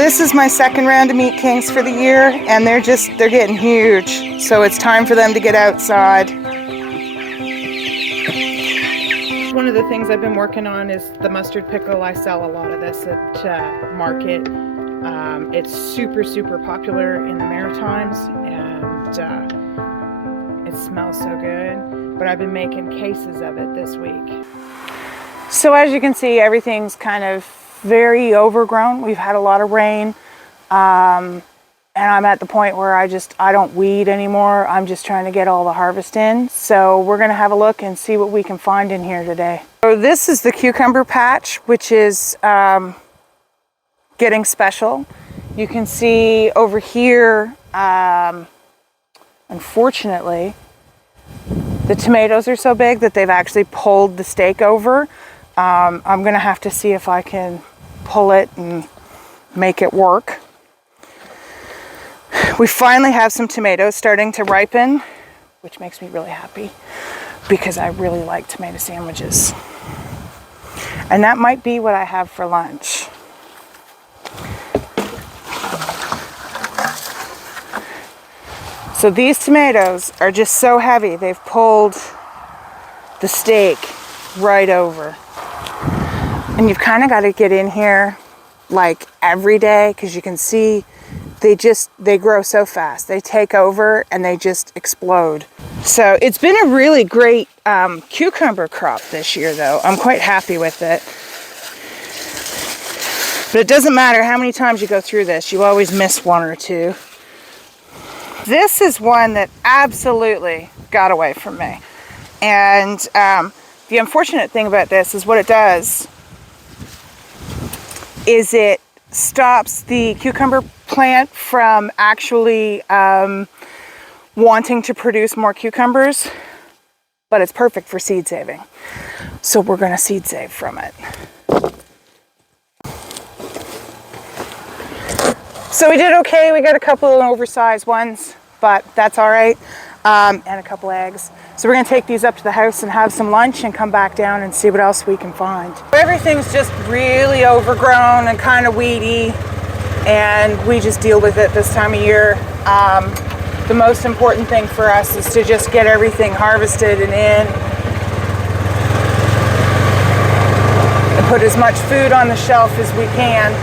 This is my second round of meat kings for the year, and they're getting huge. So it's time for them to get outside. One of the things I've been working on is the mustard pickle. I sell a lot of this at market. It's super popular in the Maritimes, and it smells so good. But I've been making cases of it this week. So as you can see, everything's kind of very overgrown. We've had a lot of rain, and I'm at the point where I don't weed anymore. I'm just trying to get all the harvest in. So we're gonna have a look and see what we can find in here today. So this is the cucumber patch, which is getting special. You can see over here, unfortunately, the tomatoes are so big that they've actually pulled the stake over. I'm gonna have to see if I can pull it and make it work. We finally have some tomatoes starting to ripen, which makes me really happy because I really like tomato sandwiches. And that might be what I have for lunch. So these tomatoes are just so heavy, they've pulled the stake right over. And you've kind of got to get in here like every day, because you can see they grow so fast. They take over and they just explode. So it's been a really great cucumber crop this year, though. I'm quite happy with it. But it doesn't matter how many times you go through this, you always miss one or two. This is one that absolutely got away from me. And the unfortunate thing about this is what it does is it stops the cucumber plant from actually wanting to produce more cucumbers, but it's perfect for seed saving. So we're going to seed save from it. So we did okay. We got a couple of oversized ones, but that's all right. And a couple eggs. So we're going to take these up to the house and have some lunch and come back down and see what else we can find. Everything's just really overgrown and kind of weedy, and we just deal with it this time of year. The most important thing for us is to just get everything harvested and in, and put as much food on the shelf as we can.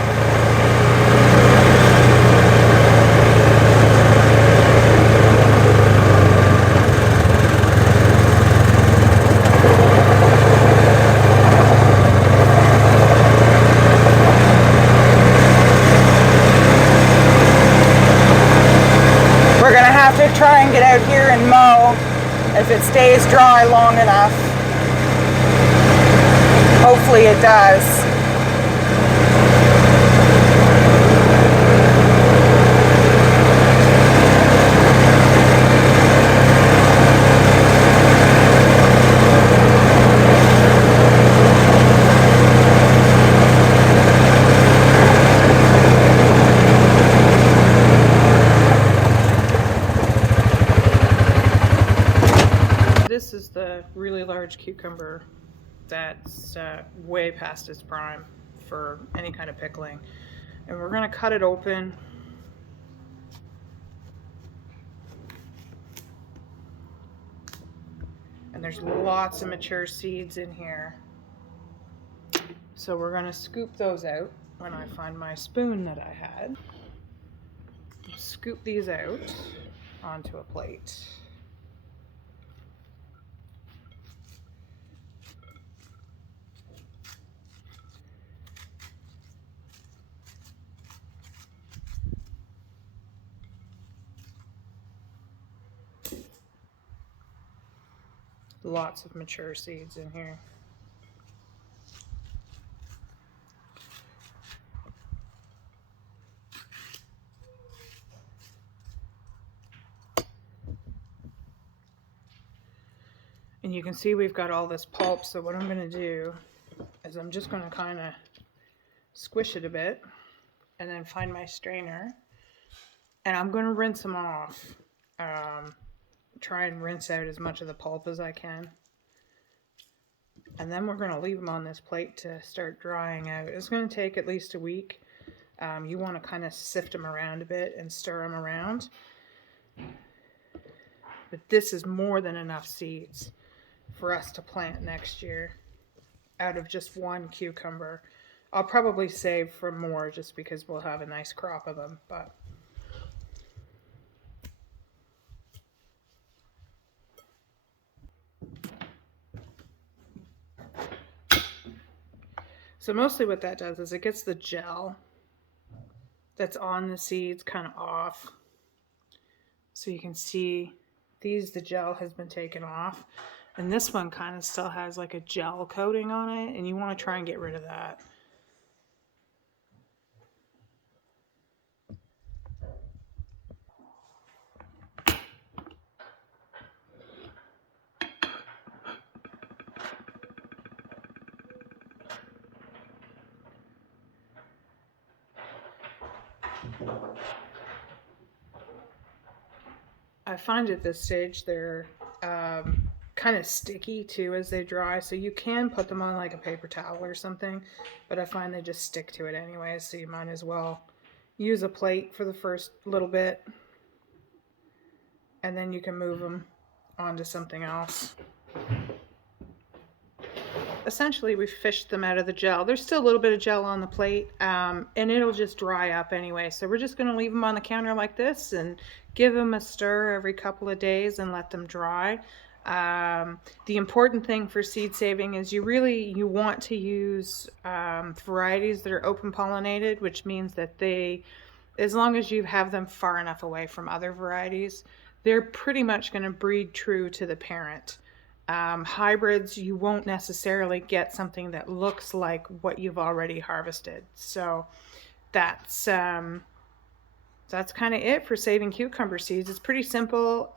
Try and get out here and mow if it stays dry long enough. Hopefully it does. This is the really large cucumber that's way past its prime for any kind of pickling. And we're going to cut it open. And there's lots of mature seeds in here. So we're going to scoop those out when I find my spoon that I had. Scoop these out onto a plate. Lots of mature seeds in here. And you can see we've got all this pulp, so what I'm going to do is I'm just going to kind of squish it a bit and then find my strainer, and I'm going to rinse them off. Try and rinse out as much of the pulp as I can. And then we're going to leave them on this plate to start drying out. It's going to take at least a week. You want to kind of sift them around a bit and stir them around. But this is more than enough seeds for us to plant next year out of just one cucumber. I'll probably save for more just because we'll have a nice crop of them. But so mostly what that does is it gets the gel that's on the seeds kind of off. So you can see the gel has been taken off. And this one kind of still has like a gel coating on it, and you want to try and get rid of that. I find at this stage they're kind of sticky too as they dry, so you can put them on like a paper towel or something, but I find they just stick to it anyway, so you might as well use a plate for the first little bit, and then you can move them onto something else. Essentially, we've fished them out of the gel. There's still a little bit of gel on the plate, and it'll just dry up anyway. So we're just going to leave them on the counter like this and give them a stir every couple of days and let them dry. The important thing for seed saving is you want to use varieties that are open pollinated, which means that as long as you have them far enough away from other varieties, they're pretty much going to breed true to the parent. Hybrids, you won't necessarily get something that looks like what you've already harvested. So that's kind of it for saving cucumber seeds. It's pretty simple.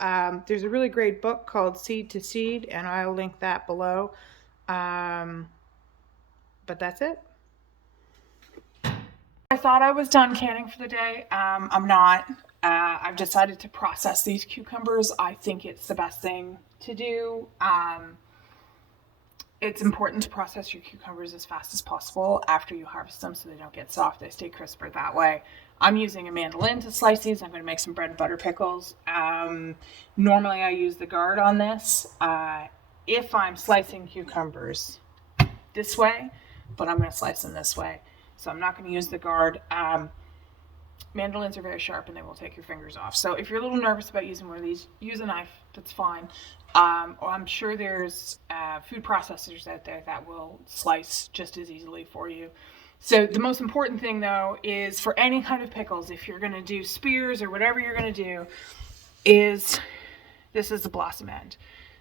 There's a really great book called Seed to Seed, and I'll link that below. But that's it. I thought I was done canning for the day. I'm not. I've decided to process these cucumbers. I think it's the best thing to do. It's important to process your cucumbers as fast as possible after you harvest them so they don't get soft. They stay crisper that way. I'm using a mandolin to slice these. I'm going to make some bread and butter pickles. Normally I use the guard on this if I'm slicing cucumbers this way, but I'm going to slice them this way. So I'm not going to use the guard. Mandolins are very sharp and they will take your fingers off. So if you're a little nervous about using one of these, use a knife. That's fine. I'm sure there's food processors out there that will slice just as easily for you. So the most important thing, though, is for any kind of pickles, if you're going to do spears or whatever you're going to do, this is the blossom end.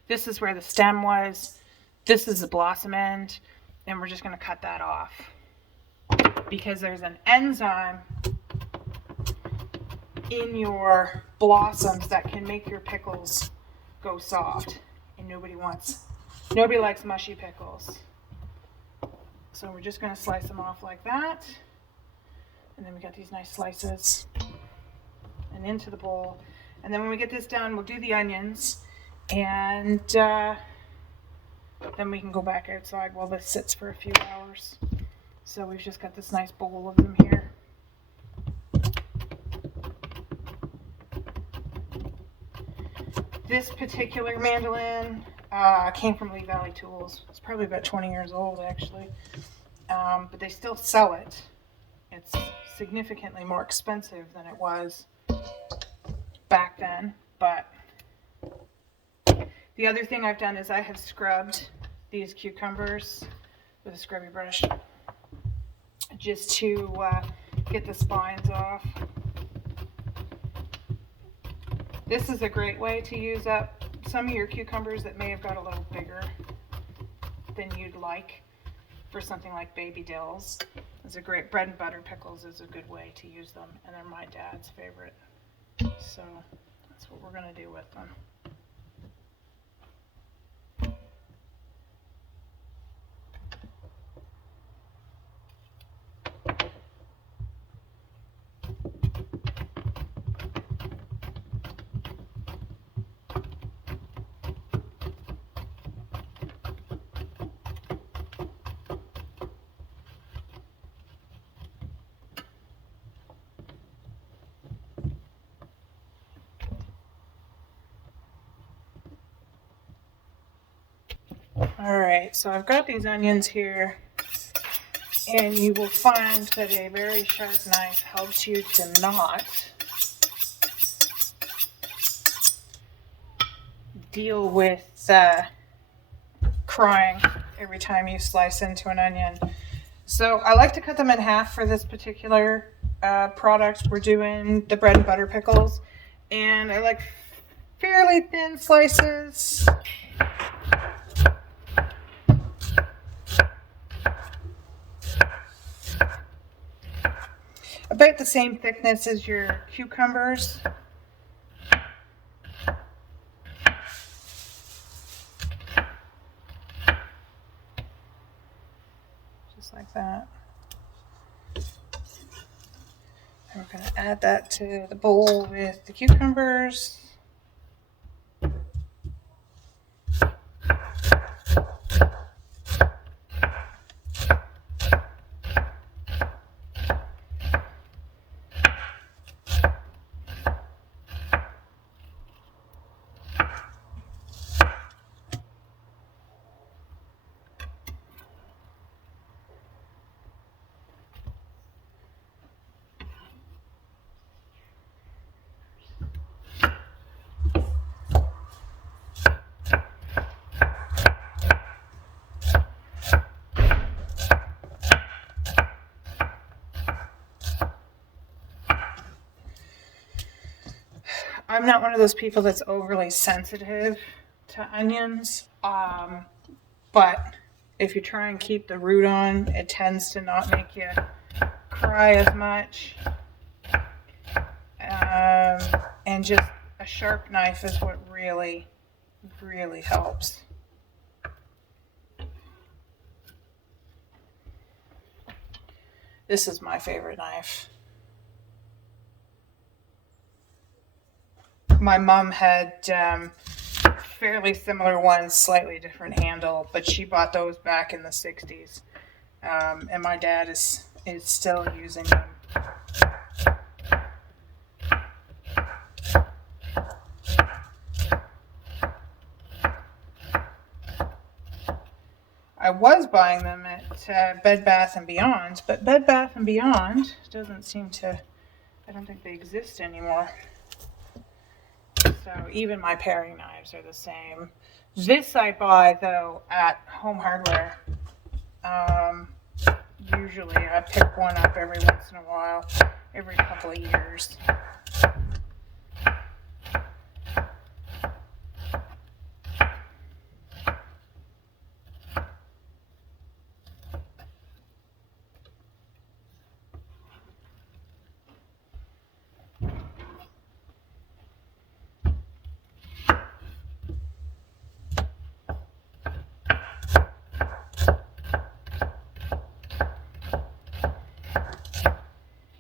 This is where the stem was. This is the blossom end. And we're just going to cut that off because there's an enzyme in your blossoms that can make your pickles go soft, and nobody likes mushy pickles. So we're just going to slice them off like that, and then we got these nice slices and into the bowl. And then when we get this done, we'll do the onions, and then we can go back outside while this sits for a few hours. So we've just got this nice bowl of them here. This particular mandolin came from Lee Valley Tools. It's probably about 20 years old, actually. But they still sell it. It's significantly more expensive than it was back then. But the other thing I've done is I have scrubbed these cucumbers with a scrubby brush just to get the spines off. This is a great way to use up some of your cucumbers that may have got a little bigger than you'd like for something like baby dills. It's a great bread and butter pickles is a good way to use them, and they're my dad's favorite. So that's what we're going to do with them. Alright, so I've got these onions here, and you will find that a very sharp knife helps you to not deal with crying every time you slice into an onion. So I like to cut them in half for this particular product. We're doing the bread and butter pickles, and I like fairly thin slices. About the same thickness as your cucumbers. Just like that. And we're going to add that to the bowl with the cucumbers. I'm not one of those people that's overly sensitive to onions, but if you try and keep the root on, it tends to not make you cry as much. And just a sharp knife is what really, really helps. This is my favorite knife. My mom had fairly similar ones, slightly different handle, but she bought those back in the 60s. And my dad is still using them. I was buying them at Bed Bath & Beyond, but Bed Bath & Beyond doesn't seem to, I don't think they exist anymore. So even my paring knives are the same. This I buy, though, at Home Hardware. Usually I pick one up every once in a while, every couple of years.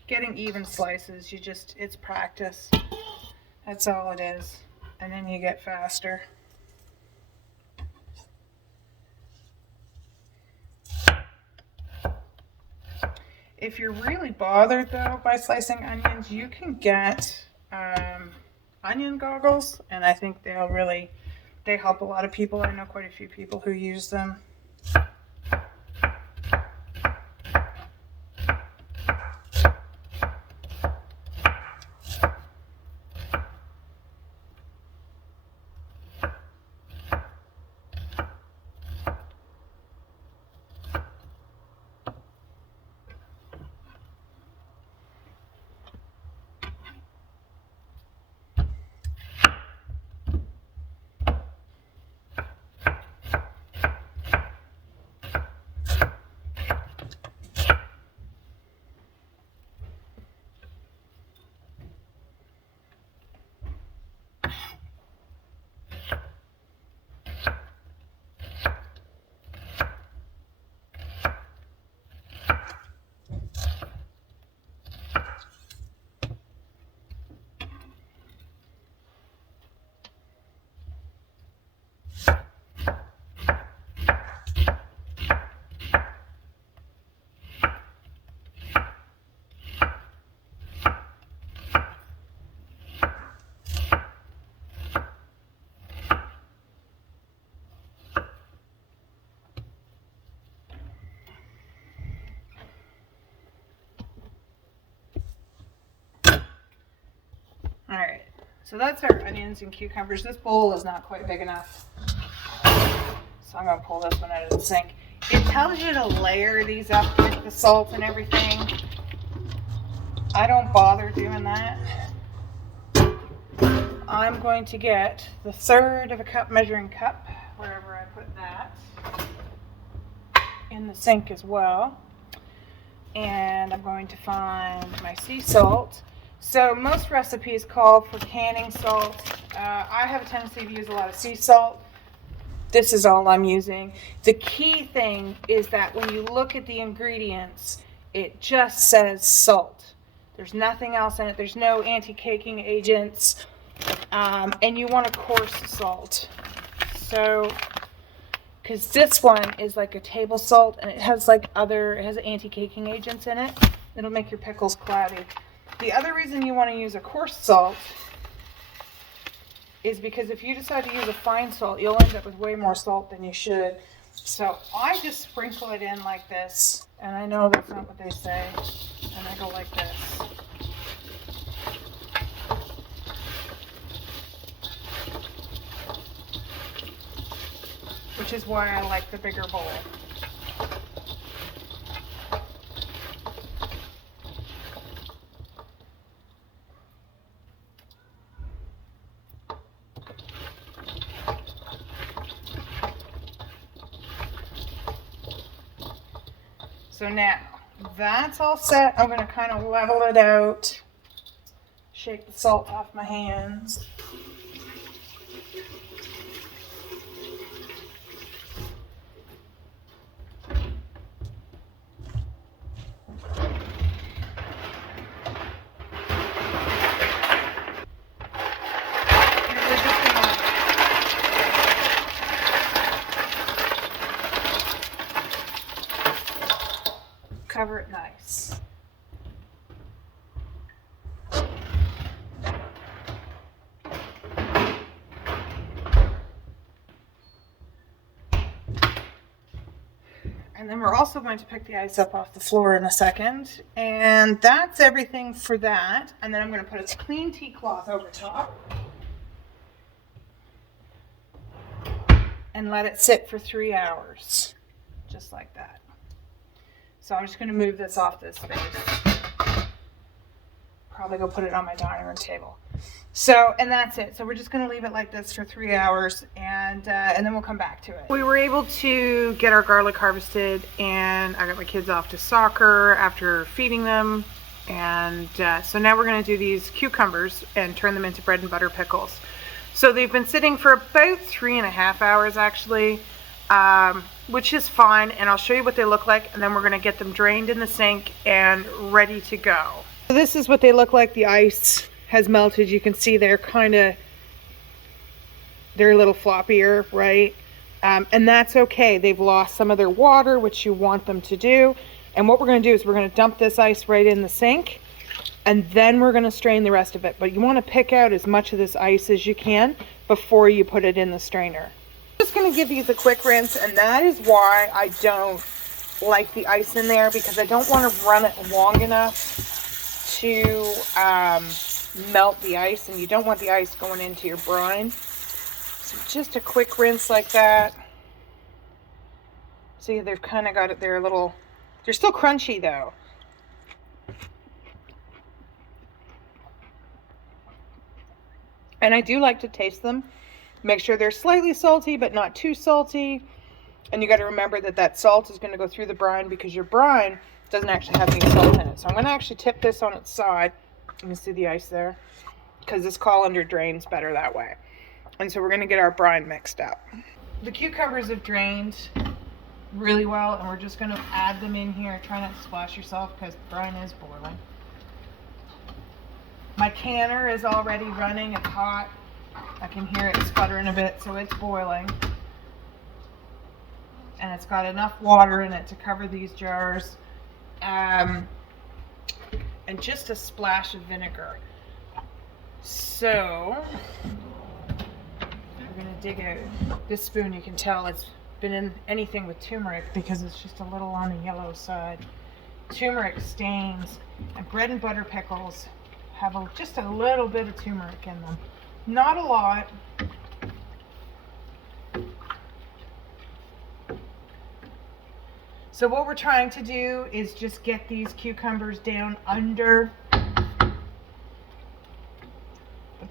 Getting even slices, it's practice. That's all it is. And then you get faster. If you're really bothered though by slicing onions, you can get onion goggles, and I think they help a lot of people. I know quite a few people who use them. So that's our onions and cucumbers. This bowl is not quite big enough, so I'm gonna pull this one out of the sink. It tells you to layer these up with the salt and everything. I don't bother doing that. I'm going to get the 1/3 of a cup measuring cup, wherever I put that, in the sink as well. And I'm going to find my sea salt. So most recipes call for canning salt. I have a tendency to use a lot of sea salt. This is all I'm using. The key thing is that when you look at the ingredients, it just says salt. There's nothing else in it. There's no anti-caking agents. And you want a coarse salt. So, because this one is like a table salt and it has anti-caking agents in it. It'll make your pickles cloudy. The other reason you want to use a coarse salt is because if you decide to use a fine salt, you'll end up with way more salt than you should. So I just sprinkle it in like this, and I know that's not what they say, and I go like this. Which is why I like the bigger bowl. So now that's all set. I'm going to kind of level it out, shake the salt off my hands. Cover it nice. And then we're also going to pick the ice up off the floor in a second. And that's everything for that. And then I'm going to put a clean tea cloth over top and let it sit for 3 hours, just like that. So I'm just going to move this off this space. Probably go put it on my dining room table. So, and that's it. So we're just going to leave it like this for 3 hours, and then we'll come back to it. We were able to get our garlic harvested, and I got my kids off to soccer after feeding them. And so now we're going to do these cucumbers and turn them into bread and butter pickles. So they've been sitting for about 3.5 hours actually. Which is fine, and I'll show you what they look like, and then we're going to get them drained in the sink and ready to go. So this is what they look like. The ice has melted. You can see they're a little floppier, right? And that's okay. They've lost some of their water, which you want them to do. And what we're going to do is we're going to dump this ice right in the sink, and then we're going to strain the rest of it. But you want to pick out as much of this ice as you can before you put it in the strainer. Just going to give these a quick rinse, and that is why I don't like the ice in there, because I don't want to run it long enough to melt the ice, and you don't want the ice going into your brine. So just a quick rinse like that. See, they've kind of got it there a little, they're still crunchy though. And I do like to taste them. Make sure they're slightly salty, but not too salty. And you got to remember that that salt is going to go through the brine, because your brine doesn't actually have any salt in it. So I'm going to actually tip this on its side. You can see the ice there, because this colander drains better that way. And so we're going to get our brine mixed up. The cucumbers have drained really well, and we're just going to add them in here. Try not to splash yourself, because the brine is boiling. My canner is already running. It's hot. I can hear it sputtering a bit, so it's boiling. And it's got enough water in it to cover these jars. And just a splash of vinegar. So, we're going to dig out this spoon. You can tell it's been in anything with turmeric, because it's just a little on the yellow side. Turmeric stains, and bread and butter pickles have just a little bit of turmeric in them. Not a lot. So what we're trying to do is just get these cucumbers down under the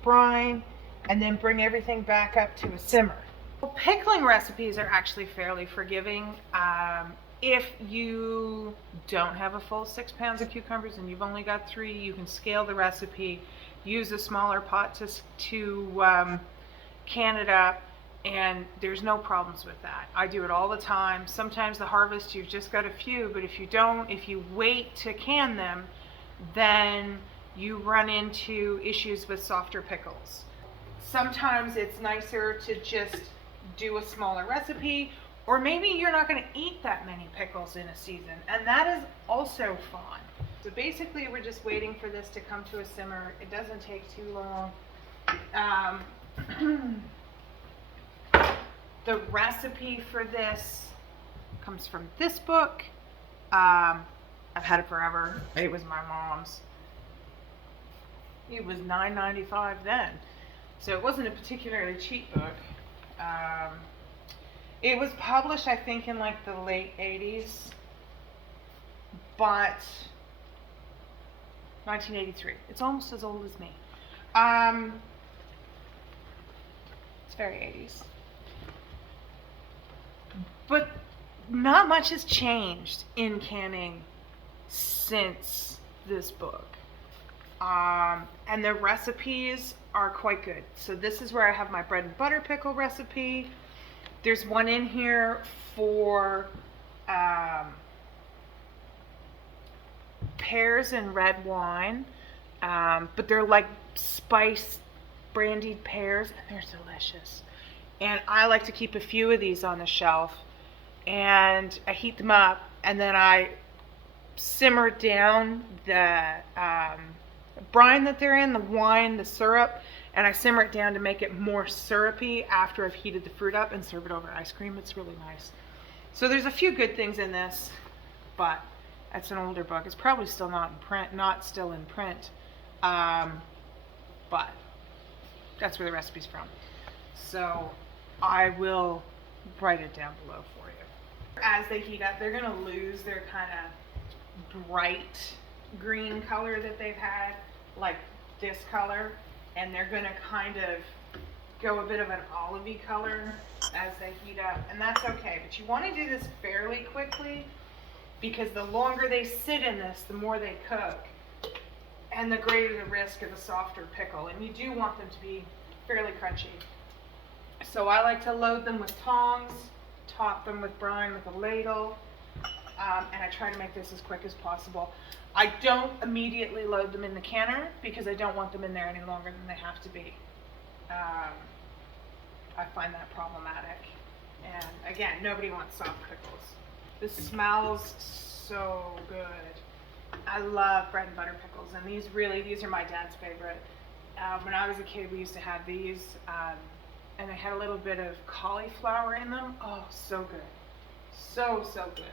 brine and then bring everything back up to a simmer. Well, pickling recipes are actually fairly forgiving. If you don't have a full 6 pounds of cucumbers and you've only got 3, you can scale the recipe, use a smaller pot to can it up, and there's no problems with that. I do it all the time. Sometimes the harvest, you've just got a few, but if you wait to can them, then you run into issues with softer pickles. Sometimes it's nicer to just do a smaller recipe, or maybe you're not going to eat that many pickles in a season, and that is also fine. So basically we're just waiting for this to come to a simmer. It doesn't take too long. The recipe for this comes from this book. I've had it forever. It was my mom's. It was $9.95 then, so it wasn't a particularly cheap book. It was published, I think, in like the late 80s, but 1983. It's almost as old as me. It's very 80s. But not much has changed in canning since this book. And the recipes are quite good. So this is where I have my bread and butter pickle recipe. There's one in here for pears and red wine, but they're like spiced brandied pears, and they're delicious. And I like to keep a few of these on the shelf, and I heat them up, and then I simmer down the brine that they're in, the wine, the syrup, and I simmer it down to make it more syrupy after I've heated the fruit up, and serve it over ice cream. It's really nice. So there's a few good things in this, but it's an older book. It's probably still not still in print, but that's where the recipe's from. So I will write it down below for you. As they heat up, they're going to lose their kind of bright green color that they've had, like this color, and they're going to kind of go a bit of an olivey color as they heat up, and that's okay. But you want to do this fairly quickly, because the longer they sit in this, the more they cook, and the greater the risk of a softer pickle. And you do want them to be fairly crunchy. So I like to load them with tongs, top them with brine with a ladle, and I try to make this as quick as possible. I don't immediately load them in the canner because I don't want them in there any longer than they have to be. I find that problematic. And again, nobody wants soft pickles. This smells so good. I love bread and butter pickles, and these are my dad's favorite. When I was a kid, we used to have these, and they had a little bit of cauliflower in them. Oh, so good. So good.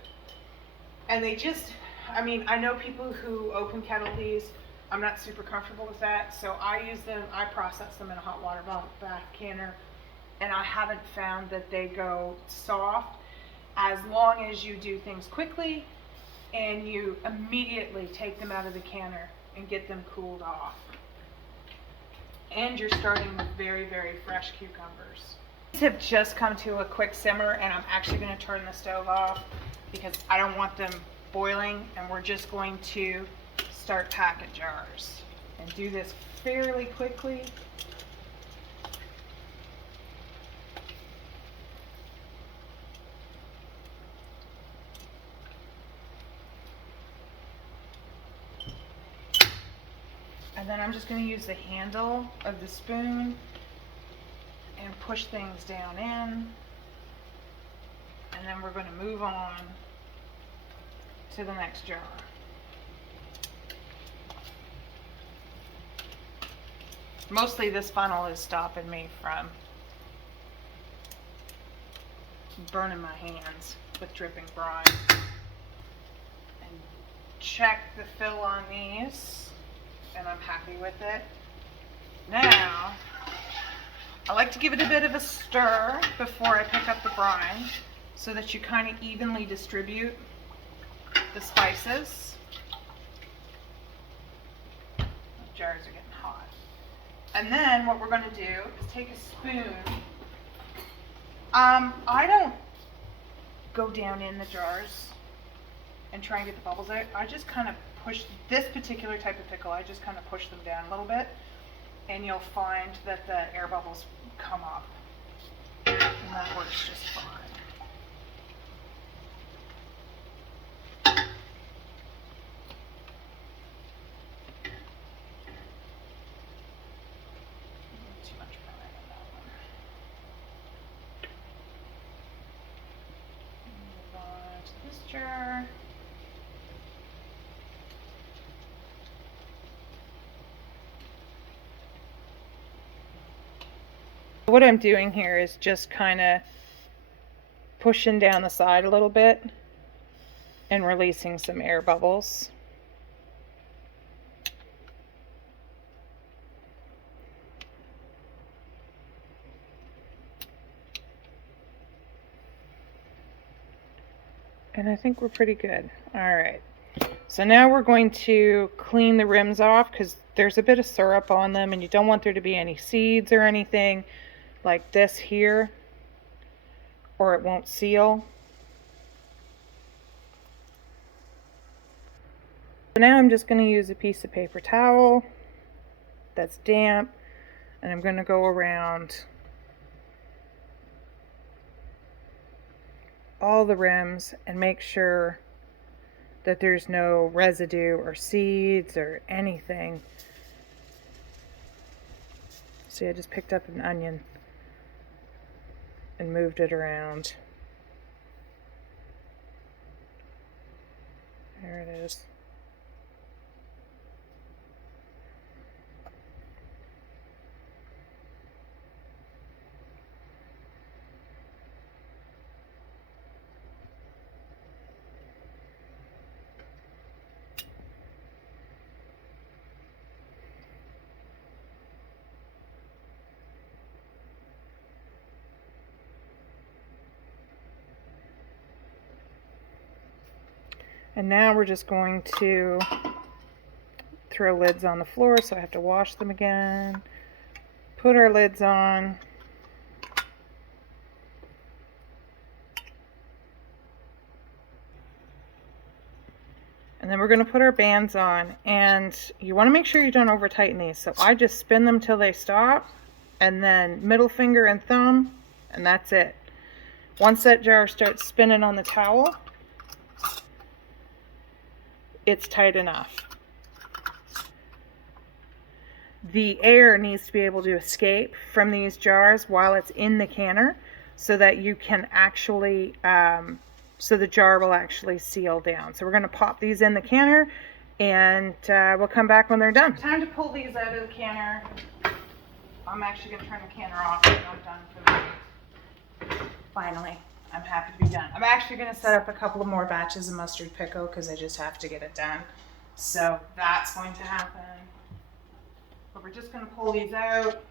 And they just, I know people who open kettle these. I'm not super comfortable with that, so I use them, I process them in a hot water bath canner, and I haven't found that they go soft as long as you do things quickly and you immediately take them out of the canner and get them cooled off. And you're starting with very, very fresh cucumbers. These have just come to a quick simmer, and I'm actually going to turn the stove off because I don't want them boiling, and we're just going to start packing jars and do this fairly quickly. And then I'm just going to use the handle of the spoon and push things down in. And then we're going to move on to the next jar. Mostly this funnel is stopping me from burning my hands with dripping brine. And check the fill on these, and I'm happy with it. Now, I like to give it a bit of a stir before I pick up the brine so that you kind of evenly distribute the spices. The jars are getting hot. And then what we're going to do is take a spoon. I don't go down in the jars and try and get the bubbles out. I just kind of push this particular type of pickle. I just kind of push them down a little bit, and you'll find that the air bubbles come up, and that works just fine. Too much brine in that one. Move on to this jar. What I'm doing here is just kind of pushing down the side a little bit and releasing some air bubbles. And I think we're pretty good. All right. So now we're going to clean the rims off because there's a bit of syrup on them and you don't want there to be any seeds or anything like this here, or it won't seal. So now I'm just going to use a piece of paper towel that's damp, and I'm going to go around all the rims and make sure that there's no residue or seeds or anything. See, I just picked up an onion and moved it around. There it is. And now we're just going to throw lids on the floor, so I have to wash them again. Put our lids on. And then we're going to put our bands on, and you want to make sure you don't over tighten these. So I just spin them till they stop, and then middle finger and thumb, and that's it. Once that jar starts spinning on the towel, it's tight enough. The air needs to be able to escape from these jars while it's in the canner so that you can actually, so the jar will actually seal down. So we're going to pop these in the canner, and we'll come back when they're done. Time to pull these out of the canner. I'm actually going to turn the canner off and I'm done for the night. Finally. I'm happy to be done. I'm actually going to set up a couple of more batches of mustard pickle because I just have to get it done. So that's going to happen. But we're just going to pull these out.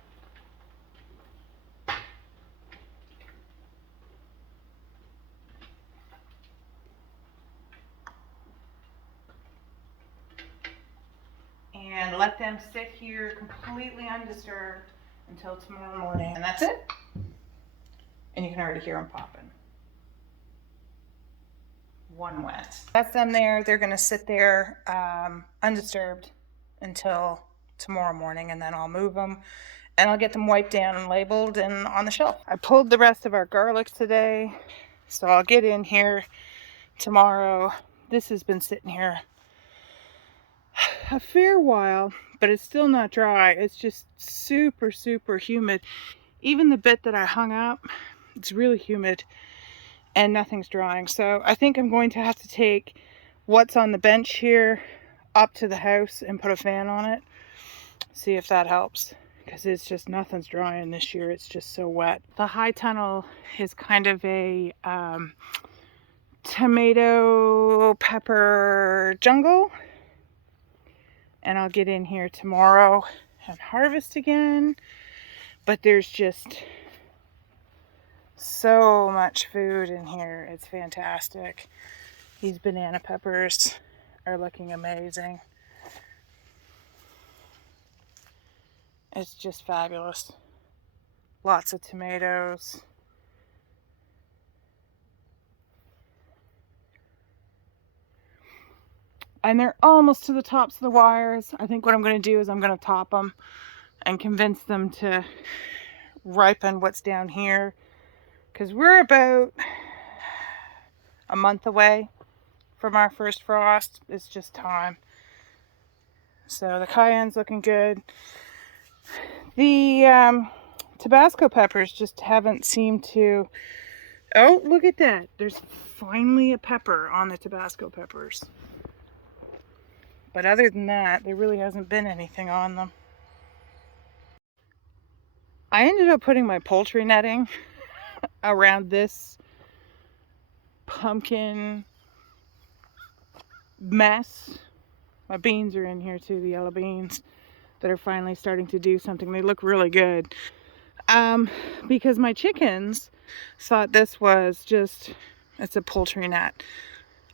And let them sit here completely undisturbed until tomorrow morning. And that's it. And you can already hear them popping. One wet. That's them there. They're going to sit there undisturbed until tomorrow morning, and then I'll move them and I'll get them wiped down and labeled and on the shelf. I pulled the rest of our garlic today, so I'll get in here tomorrow. This has been sitting here a fair while, but it's still not dry. It's just super, super humid. Even the bit that I hung up, it's really humid. And nothing's drying. So I think I'm going to have to take what's on the bench here up to the house and put a fan on it. See if that helps. Because it's just nothing's drying this year. It's just so wet. The high tunnel is kind of a tomato pepper jungle. And I'll get in here tomorrow and harvest again. But there's just so much food in here. It's fantastic. These banana peppers are looking amazing. It's just fabulous. Lots of tomatoes. And they're almost to the tops of the wires. I think what I'm going to do is I'm going to top them and convince them to ripen what's down here. Because we're about a month away from our first frost. It's just time. So the cayenne's looking good. The Tabasco peppers just haven't seemed to... Oh, look at that. There's finally a pepper on the Tabasco peppers. But other than that, there really hasn't been anything on them. I ended up putting my poultry netting around this pumpkin mess. My beans are in here too, the yellow beans that are finally starting to do something. They look really good. Because my chickens thought this was just, it's a poultry net.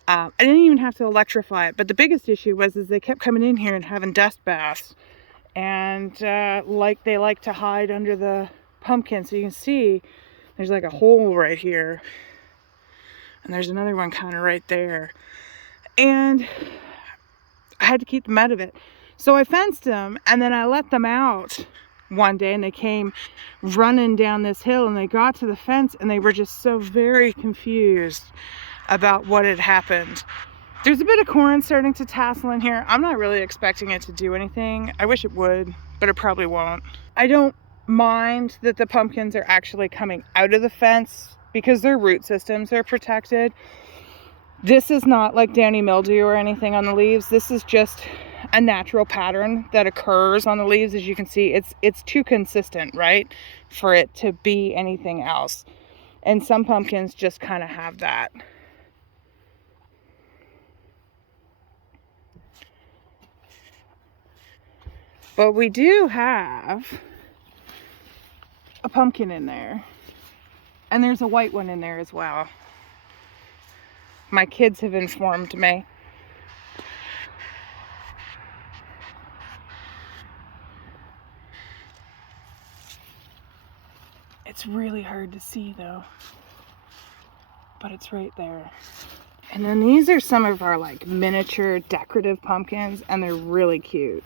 I didn't even have to electrify it, but the biggest issue was they kept coming in here and having dust baths, and like they like to hide under the pumpkin. So you can see there's like a hole right here, and there's another one kind of right there, and I had to keep them out of it. So I fenced them, and then I let them out one day, and they came running down this hill, and they got to the fence, and they were just so very confused about what had happened. There's a bit of corn starting to tassel in here. I'm not really expecting it to do anything. I wish it would, but it probably won't. I don't mind that the pumpkins are actually coming out of the fence because their root systems are protected. This is not like downy mildew or anything on the leaves. This is just a natural pattern that occurs on the leaves. As you can see, it's too consistent, right, for it to be anything else. And some pumpkins just kind of have that. But we do have a pumpkin in there. And there's a white one in there as well. My kids have informed me. It's really hard to see though. But it's right there. And then these are some of our like miniature decorative pumpkins, and they're really cute.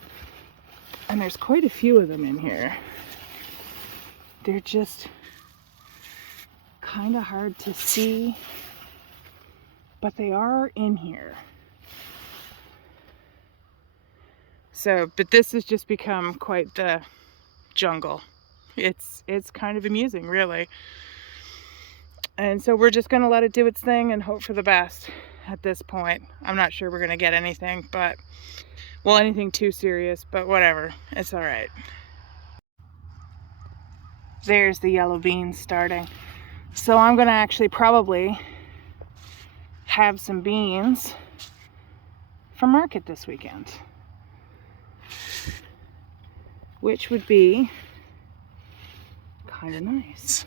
And there's quite a few of them in here. They're just kind of hard to see, but they are in here. So, but this has just become quite the jungle. It's kind of amusing, really. And so we're just going to let it do its thing and hope for the best at this point. I'm not sure we're going to get anything, but... well, anything too serious, but whatever. It's all right. There's the yellow beans starting. So I'm going to actually probably have some beans for market this weekend, which would be kind of nice.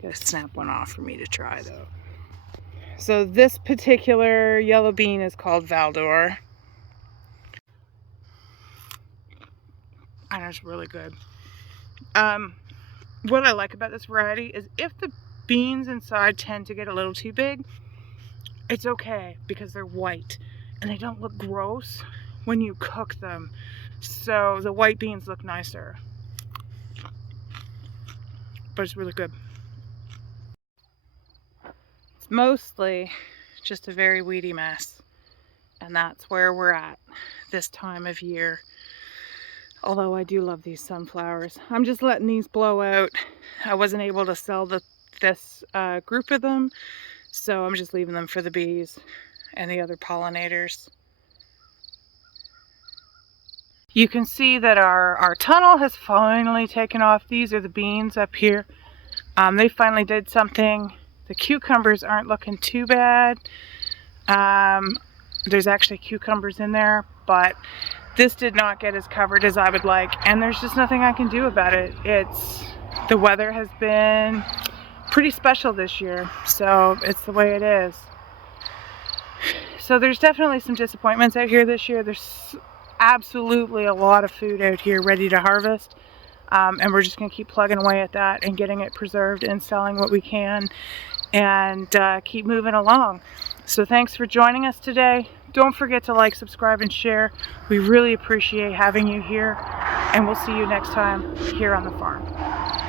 Gotta snap one off for me to try though. So this particular yellow bean is called Valdor. And it's really good. What I like about this variety is if the beans inside tend to get a little too big, it's okay because they're white and they don't look gross when you cook them. So the white beans look nicer. But it's really good. It's mostly just a very weedy mess, and that's where we're at this time of year. Although I do love these sunflowers. I'm just letting these blow out. I wasn't able to sell this group of them, so I'm just leaving them for the bees and the other pollinators. You can see that our tunnel has finally taken off. These are the beans up here. They finally did something. The cucumbers aren't looking too bad. There's actually cucumbers in there, but this did not get as covered as I would like, and there's just nothing I can do about it. The weather has been pretty special this year, so it's the way it is. So there's definitely some disappointments out here this year. There's absolutely a lot of food out here ready to harvest, and we're just going to keep plugging away at that and getting it preserved and selling what we can, and keep moving along. So thanks for joining us today. Don't forget to like, subscribe, and share. We really appreciate having you here, and we'll see you next time here on the farm.